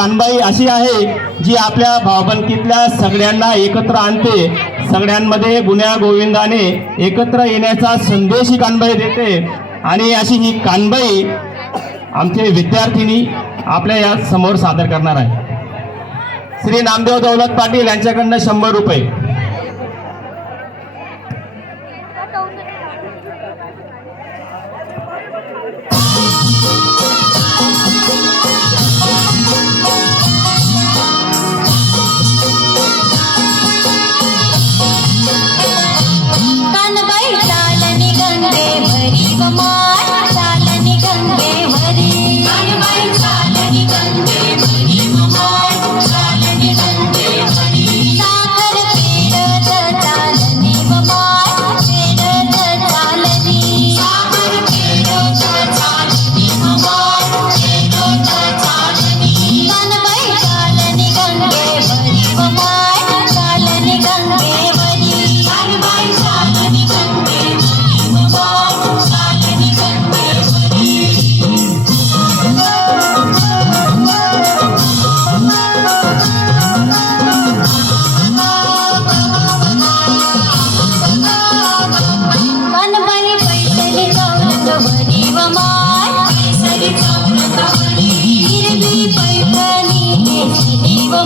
कानबाई अशी आहे जी आपल्या भावबंदकीतल्या सगळ्यांना एकत्र आणते, सगळ्यांमध्ये गुण्या गोविंदाने एकत्र येण्याचा संदेश ही कानबाई देते। आणि अशी ही कानबाई आमचे विद्यार्थिनी आपल्या या समोर सादर करणार आहे। श्री नामदेव दौलत पाटील यांच्याकडनं 100 रुपये। हिरवी पैठणी नेसली व